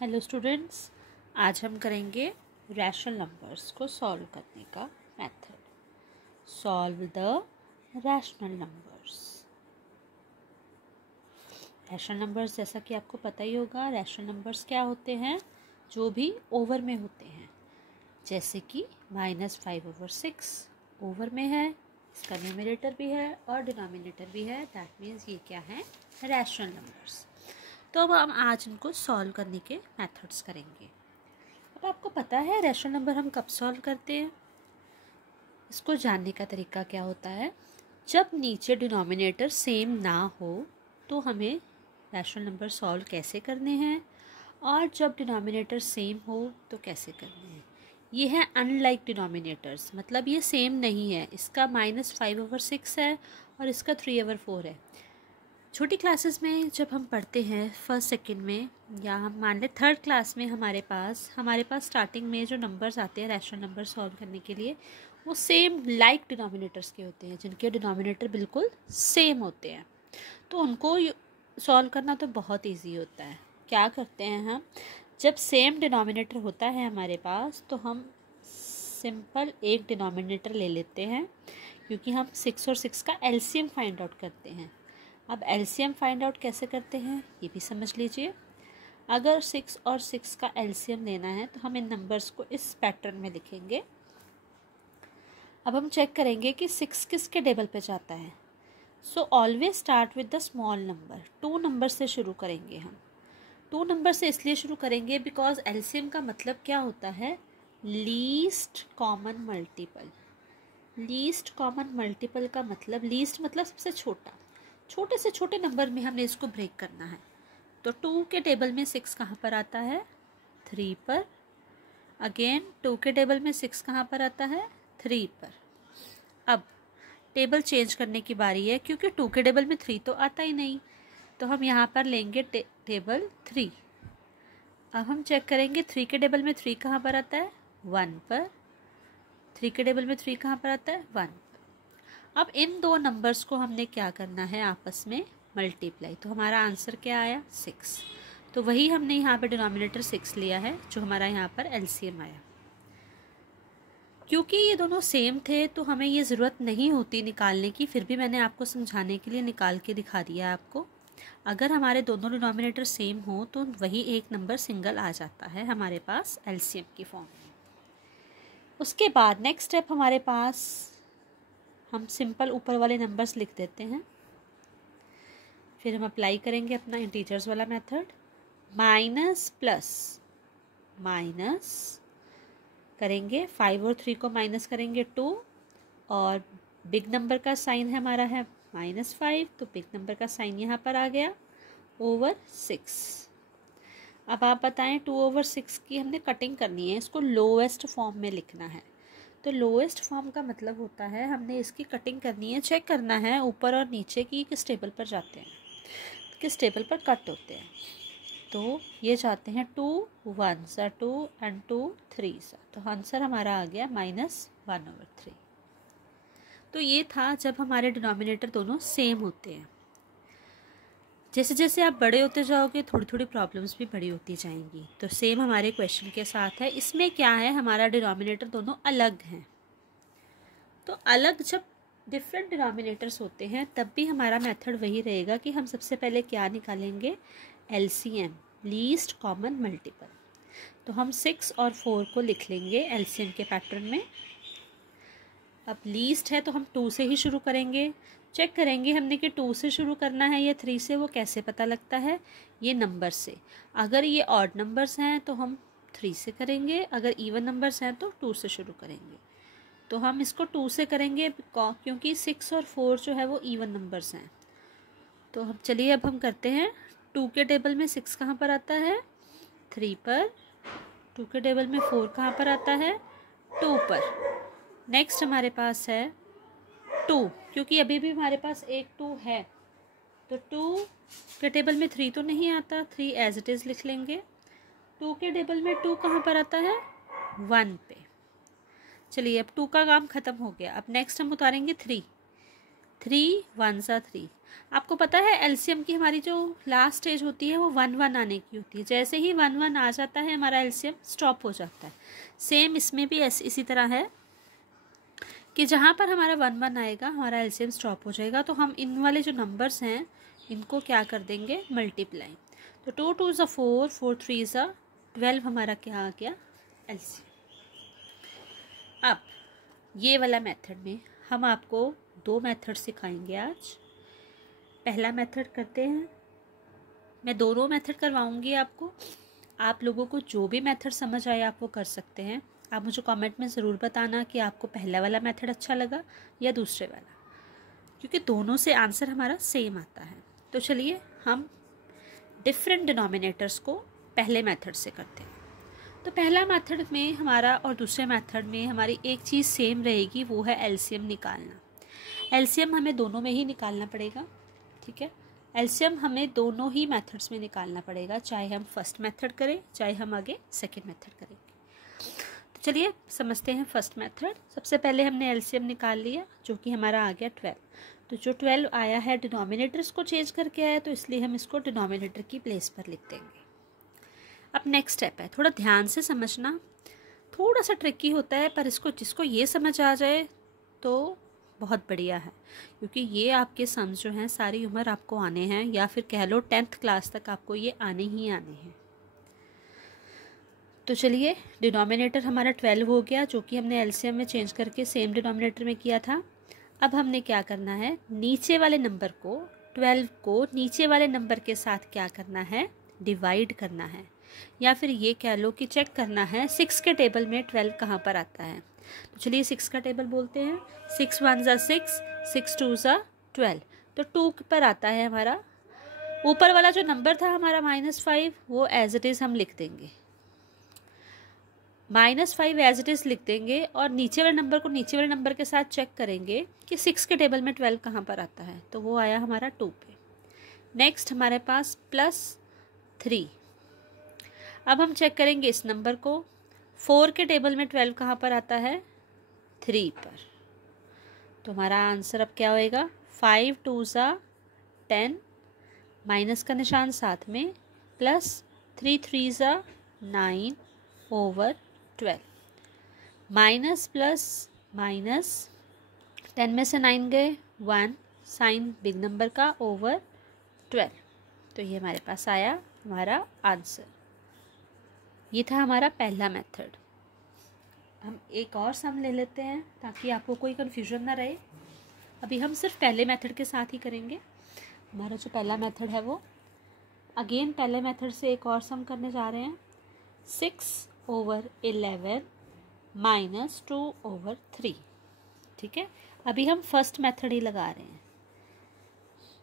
Hello students, आज हम करेंगे रैशनल नंबर्स को सॉल्व करने का method. Solve the rational numbers. Rational numbers जैसा कि आपको पता ही होगा, रैशनल नंबर्स क्या होते हैं? जो भी ओवर में होते हैं, जैसे कि -5/6 ओवर में है, इसका न्यूमरेटर भी है और डिनोमिनेटर भी है। दैट मीन्स ये क्या है? Rational numbers. तो अब हम आज इनको सॉल्व करने के मेथड्स करेंगे। अब आपको पता है रैशनल नंबर हम कब सॉल्व करते हैं? इसको जानने का तरीका क्या होता है? जब नीचे डिनोमिनेटर सेम ना हो तो हमें रैशनल नंबर सॉल्व कैसे करने हैं, और जब डिनोमिनेटर सेम हो तो कैसे करने हैं। ये है अनलाइक डिनोमिनेटर्स, मतलब ये सेम नहीं है। इसका -5/6 है और इसका 3/4 है। छोटी क्लासेस में जब हम पढ़ते हैं फर्स्ट सेकंड में, या हम मान लें थर्ड क्लास में, हमारे पास स्टार्टिंग में जो नंबर्स आते हैं रैशनल नंबर सॉल्व करने के लिए, वो सेम लाइक डिनोमिनेटर्स के होते हैं, जिनके डिनोमिनेटर बिल्कुल सेम होते हैं। तो उनको सॉल्व करना तो बहुत ईजी होता है। क्या करते हैं हम? जब सेम डिनोमिनेटर होता है हमारे पास, तो हम सिंपल एक डिनोमिनेटर ले लेते हैं, क्योंकि हम 6 और 6 का एलसीएम फाइंड आउट करते हैं। अब एलसीएम फाइंड आउट कैसे करते हैं ये भी समझ लीजिए। अगर 6 और 6 का एलसीएम लेना है तो हम इन नंबर्स को इस पैटर्न में लिखेंगे। अब हम चेक करेंगे कि 6 किसके टेबल पे जाता है। So always start with the small number. 2 number से शुरू करेंगे हम। 2 नंबर से इसलिए शुरू करेंगे बिकॉज एलसीएम का मतलब क्या होता है? Least common multiple. Least common multiple का मतलब, लीस्ट मतलब सबसे छोटा, छोटे से छोटे नंबर में हमने इसको ब्रेक करना है। तो 2 के टेबल में 6 कहाँ पर आता है? 3 पर। अगेन 2 के टेबल में 6 कहाँ पर आता है? 3 पर। अब टेबल चेंज करने की बारी है, क्योंकि 2 के टेबल में 3 तो आता ही नहीं, तो हम यहाँ पर लेंगे टेबल 3। अब हम चेक करेंगे 3 के टेबल में 3 कहाँ पर आता है? 1 पर। 3 के टेबल में 3 कहाँ पर आता है? 1 पर। अब इन दो नंबर्स को हमने क्या करना है? आपस में मल्टीप्लाई। तो हमारा आंसर क्या आया? 6। तो वही हमने यहाँ पे डिनोमिनेटर 6 लिया है, जो हमारा यहाँ पर एलसीएम आया। क्योंकि ये दोनों सेम थे तो हमें ये ज़रूरत नहीं होती निकालने की, फिर भी मैंने आपको समझाने के लिए निकाल के दिखा दिया आपको। अगर हमारे दोनों डिनोमिनेटर सेम हो तो वही एक नंबर सिंगल आ जाता है हमारे पास एलसीएम की फॉर्म में। उसके बाद नेक्स्ट स्टेप हमारे पास, हम सिंपल ऊपर वाले नंबर्स लिख देते हैं। फिर हम अप्लाई करेंगे अपना इंटीजर्स वाला मेथड। माइनस प्लस माइनस करेंगे, 5 और 3 को माइनस करेंगे 2, और बिग नंबर का साइन है हमारा है -5, तो बिग नंबर का साइन यहाँ पर आ गया ओवर 6। अब आप बताएं, 2/6 की हमने कटिंग करनी है, इसको लोएस्ट फॉर्म में लिखना है। तो लोएस्ट फॉर्म का मतलब होता है हमने इसकी कटिंग करनी है, चेक करना है ऊपर और नीचे की किस टेबल पर जाते हैं, किस टेबल पर कट होते हैं। तो ये जाते हैं 2 1s 2 एंड 2 3s, तो आंसर हमारा आ गया -1/3। तो ये था जब हमारे डिनोमिनेटर दोनों सेम होते हैं। जैसे जैसे आप बड़े होते जाओगे थोड़ी थोड़ी प्रॉब्लम्स भी बड़ी होती जाएंगी। तो सेम हमारे क्वेश्चन के साथ है। इसमें क्या है, हमारा डिनोमिनेटर दोनों अलग हैं। तो अलग जब डिफरेंट डिनोमिनेटर्स होते हैं तब भी हमारा मेथड वही रहेगा कि हम सबसे पहले क्या निकालेंगे? LCM, least common multiple. तो हम 6 और 4 को लिख लेंगे एलसीएम के पैटर्न में। अब लीस्ट है तो हम 2 से ही शुरू करेंगे। चेक करेंगे हमने कि 2 से शुरू करना है या 3 से, वो कैसे पता लगता है? ये नंबर से। अगर ये ऑड नंबर्स हैं तो हम 3 से करेंगे, अगर इवन नंबर्स हैं तो 2 से शुरू करेंगे। तो हम इसको 2 से करेंगे क्योंकि 6 और 4 जो है वो इवन नंबर्स हैं। तो हम चलिए अब हम करते हैं। 2 के टेबल में 6 कहाँ पर आता है? 3 पर। 2 के टेबल में 4 कहाँ पर आता है? 2 पर। नेक्स्ट हमारे पास है 2, क्योंकि अभी भी हमारे पास एक 2 है, तो 2 के टेबल में 3 तो नहीं आता, 3 एज इट इज़ लिख लेंगे। 2 के टेबल में 2 कहाँ पर आता है? 1 पे। चलिए अब 2 का काम ख़त्म हो गया। अब नेक्स्ट हम उतारेंगे 3। 3 1 सा 3। आपको पता है एलसीएम की हमारी जो लास्ट स्टेज होती है वो 1 1 आने की होती है। जैसे ही 1 1 आ जाता है हमारा एलसीएम स्टॉप हो जाता है। सेम इसमें भी इसी तरह है कि जहाँ पर हमारा 1 1 आएगा हमारा एलसीएम स्टॉप हो जाएगा। तो हम इन वाले जो नंबर्स हैं इनको क्या कर देंगे, मल्टीप्लाई। तो 2 2 ज़ा 4, 4 3 ज़ा 12 हमारा क्या आ गया, एलसीएम। अब ये वाला मेथड में हम आपको 2 मेथड सिखाएंगे आज। पहला मेथड करते हैं, मैं दोनों मेथड करवाऊंगी आपको। आप लोगों को जो भी मेथड समझ आए आप वो कर सकते हैं। आप मुझे कमेंट में ज़रूर बताना कि आपको पहला वाला मेथड अच्छा लगा या दूसरे वाला, क्योंकि दोनों से आंसर हमारा सेम आता है। तो चलिए हम डिफरेंट डिनोमिनेटर्स को पहले मेथड से करते हैं। तो पहला मेथड में हमारा और दूसरे मेथड में हमारी एक चीज़ सेम रहेगी, वो है एलसीएम निकालना। एलसीएम हमें दोनों में ही निकालना पड़ेगा, ठीक है। एलसीएम हमें दोनों ही मेथड्स में निकालना पड़ेगा, चाहे हम फर्स्ट मेथड करें चाहे हम आगे सेकंड मेथड करेंगे। तो चलिए समझते हैं फर्स्ट मेथड। सबसे पहले हमने एलसीएम निकाल लिया जो कि हमारा आ गया 12। तो जो 12 आया है डिनोमिनेटर्स को चेंज करके आया, तो इसलिए हम इसको डिनोमिनेटर की प्लेस पर लिख देंगे। अब नेक्स्ट स्टेप है, थोड़ा ध्यान से समझना, थोड़ा सा ट्रिकी होता है, पर इसको जिसको ये समझ आ जाए तो बहुत बढ़िया है, क्योंकि ये आपके सम्स जो हैं सारी उम्र आपको आने हैं, या फिर कह लो 10th क्लास तक आपको ये आने ही आने हैं। तो चलिए डिनोमिनेटर हमारा 12 हो गया, जो कि हमने एलसीएम में चेंज करके सेम डिनोमिनेटर में किया था। अब हमने क्या करना है, नीचे वाले नंबर को 12 को नीचे वाले नंबर के साथ क्या करना है, डिवाइड करना है, या फिर ये कह लो कि चेक करना है 6 के टेबल में 12 कहाँ पर आता है। तो चलिए 6 का टेबल बोलते हैं। 6 1 ज़ा 6, 6 2 ज़ा 12। तो 2 पर आता है हमारा ऊपर वाला जो नंबर था हमारा -5, वो एज इट इज़ हम लिख देंगे, -5 एज इट इज़ लिख देंगे। और नीचे वाले नंबर को नीचे वाले नंबर के साथ चेक करेंगे कि 6 के टेबल में 12 कहाँ पर आता है, तो वो आया हमारा 2 पे। नेक्स्ट हमारे पास +3। अब हम चेक करेंगे इस नंबर को, 4 के टेबल में 12 कहाँ पर आता है, 3 पर। तो हमारा आंसर अब क्या होएगा, 5 2 ज़ा 10, माइनस का निशान साथ में, +3 3 ज़ा 9/12। माइनस प्लस माइनस, 10 में से 9 गए 1, साइन बिग नंबर का ओवर 12। तो ये हमारे पास आया हमारा आंसर। ये था हमारा पहला मेथड। हम एक और सम ले लेते हैं ताकि आपको कोई कन्फ्यूजन ना रहे। अभी हम सिर्फ पहले मेथड के साथ ही करेंगे। हमारा जो पहला मेथड है वो अगेन पहले मेथड से एक और सम करने जा रहे हैं। 6/11 - 2/3, ठीक है। अभी हम फर्स्ट मेथड ही लगा रहे हैं,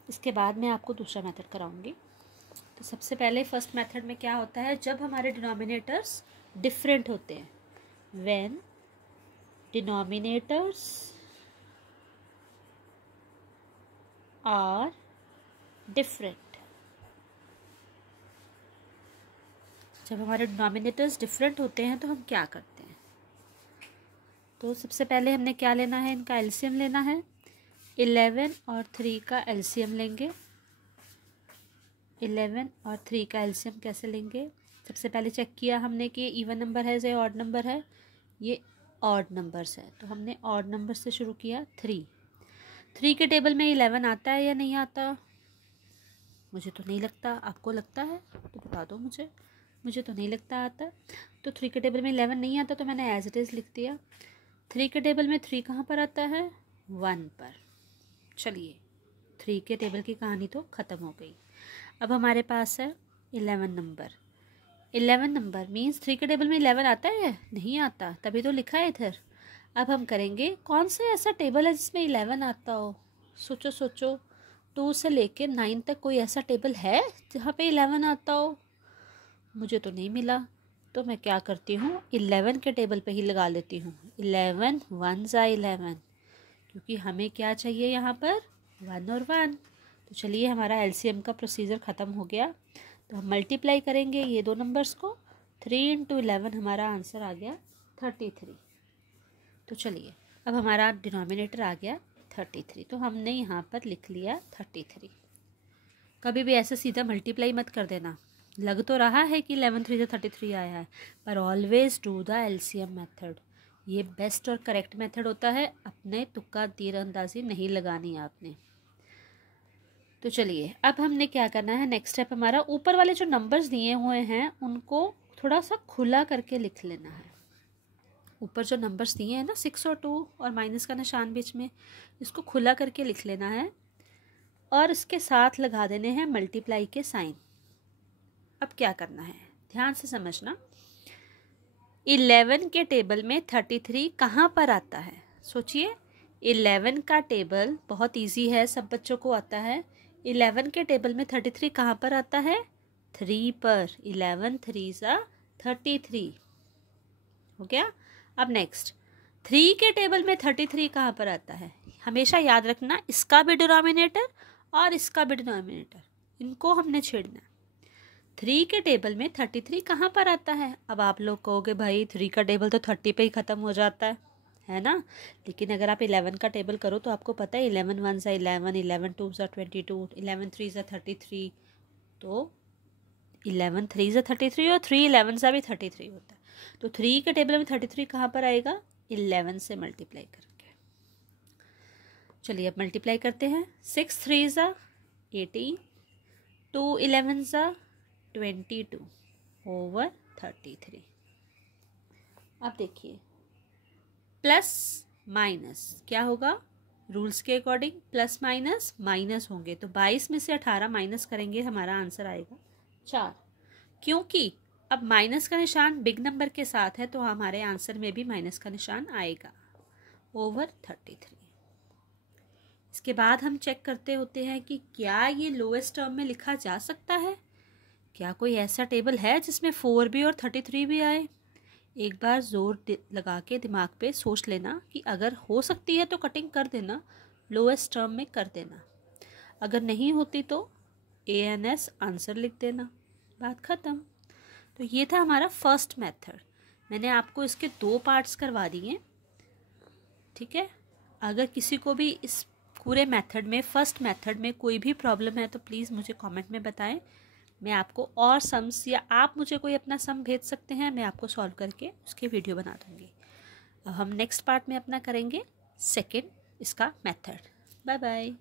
इसके बाद मैं आपको दूसरा मेथड कराऊंगी। तो सबसे पहले फर्स्ट मेथड में क्या होता है, जब हमारे डिनोमिनेटर्स डिफरेंट होते हैं, when denominators are different, जब हमारे डिनोमिनेटर्स डिफरेंट होते हैं तो हम क्या करते हैं। तो सबसे पहले हमने क्या लेना है, इनका एलसीएम लेना है। 11 और 3 का एलसीएम लेंगे। 11 और 3 का एलसीएम कैसे लेंगे, सबसे पहले चेक किया हमने कि इवन नंबर है या ऑड नंबर है। ये ऑड नंबर्स है, तो हमने ऑड नंबर से शुरू किया। 3 के टेबल में 11 आता है या नहीं आता, मुझे तो नहीं लगता, आपको लगता है तो बता दो मुझे तो नहीं लगता आता। तो 3 के टेबल में 11 नहीं आता, तो मैंने एज इट इज़ लिख दिया। 3 के टेबल में 3 कहाँ पर आता है, 1 पर। चलिए 3 के टेबल की कहानी तो ख़त्म हो गई। अब हमारे पास है 11 नंबर। 11 नंबर मीन्स 3 के टेबल में 11 आता है, नहीं आता, तभी तो लिखा है इधर। अब हम करेंगे कौन सा ऐसा टेबल है जिसमें 11 आता हो। सोचो 2 से लेकर 9 तक कोई ऐसा टेबल है जहाँ पे 11 आता हो, मुझे तो नहीं मिला। तो मैं क्या करती हूँ, 11 के टेबल पे ही लगा लेती हूँ। 11 1 ज़ा 11, क्योंकि हमें क्या चाहिए यहाँ पर, 1 और 1। तो चलिए हमारा एलसीएम का प्रोसीजर ख़त्म हो गया। तो हम मल्टीप्लाई करेंगे ये दो नंबर्स को। 3 × 11 हमारा आंसर आ गया 33। तो चलिए अब हमारा डिनोमिनेटर आ गया 33। तो हमने यहाँ पर लिख लिया 33। कभी भी ऐसे सीधा मल्टीप्लाई मत कर देना। लग तो रहा है कि 11 3 33 आया है, पर always do the LCM method. ये बेस्ट और करेक्ट मेथड होता है। अपने तुक्का तीरंदाजी नहीं लगानी आपने। तो चलिए अब हमने क्या करना है, नेक्स्ट स्टेप हमारा ऊपर वाले जो नंबर्स दिए हुए हैं उनको थोड़ा सा खुला करके लिख लेना है। ऊपर जो नंबर्स दिए हैं ना 6 और 2 और माइनस का निशान बीच में, इसको खुला करके लिख लेना है और इसके साथ लगा देने हैं मल्टीप्लाई के साइन। अब क्या करना है, ध्यान से समझना। 11 के टेबल में 33 कहाँ पर आता है? सोचिए, 11 का टेबल बहुत इजी है, सब बच्चों को आता है। 11 के टेबल में 33 कहाँ पर आता है? 3 पर। 11 3 सा 33 हो गया। अब नेक्स्ट 3 के टेबल में 33 कहाँ पर आता है? हमेशा याद रखना, इसका भी डिनोमिनेटर और इसका भी डिनोमिनेटर, इनको हमने छेड़ना। 3 के टेबल में 33 कहाँ पर आता है? अब आप लोग कहोगे भाई 3 का टेबल तो 30 पे ही ख़त्म हो जाता है ना। लेकिन अगर आप 11 का टेबल करो तो आपको पता है 11 1 सा 11, 11 2 सा 22, 11 3 सा 33। तो 11 3 सा 33 और 3 11 सा भी 33 होता है। तो 3 के टेबल में 33 कहाँ पर आएगा? 11 से मल्टीप्लाई करके। चलिए अब मल्टीप्लाई करते हैं। 6 3 सा 18, 2 11 सा 22 ओवर 33। अब देखिए प्लस माइनस क्या होगा? रूल्स के अकॉर्डिंग प्लस माइनस माइनस होंगे, तो 22 में से 18 माइनस करेंगे, हमारा आंसर आएगा 4। क्योंकि अब माइनस का निशान बिग नंबर के साथ है तो हमारे आंसर में भी माइनस का निशान आएगा ओवर 33। इसके बाद हम चेक करते होते हैं कि क्या ये लोएस्ट टर्म में लिखा जा सकता है। क्या कोई ऐसा टेबल है जिसमें 4 भी और 33 भी आए? एक बार जोर लगा के दिमाग पे सोच लेना कि अगर हो सकती है तो कटिंग कर देना, लोएस्ट टर्म में कर देना। अगर नहीं होती तो ANS आंसर लिख देना, बात ख़त्म। तो ये था हमारा फर्स्ट मेथड। मैंने आपको इसके 2 पार्ट्स करवा दिए, ठीक है। अगर किसी को भी इस पूरे मेथड में, फर्स्ट मेथड में कोई भी प्रॉब्लम है तो प्लीज़ मुझे कमेंट में बताएं। मैं आपको और सम्स, या आप मुझे कोई अपना सम भेज सकते हैं, मैं आपको सॉल्व करके उसकी वीडियो बना दूँगी। अब हम नेक्स्ट पार्ट में अपना करेंगे सेकेंड इसका मेथड। Bye bye.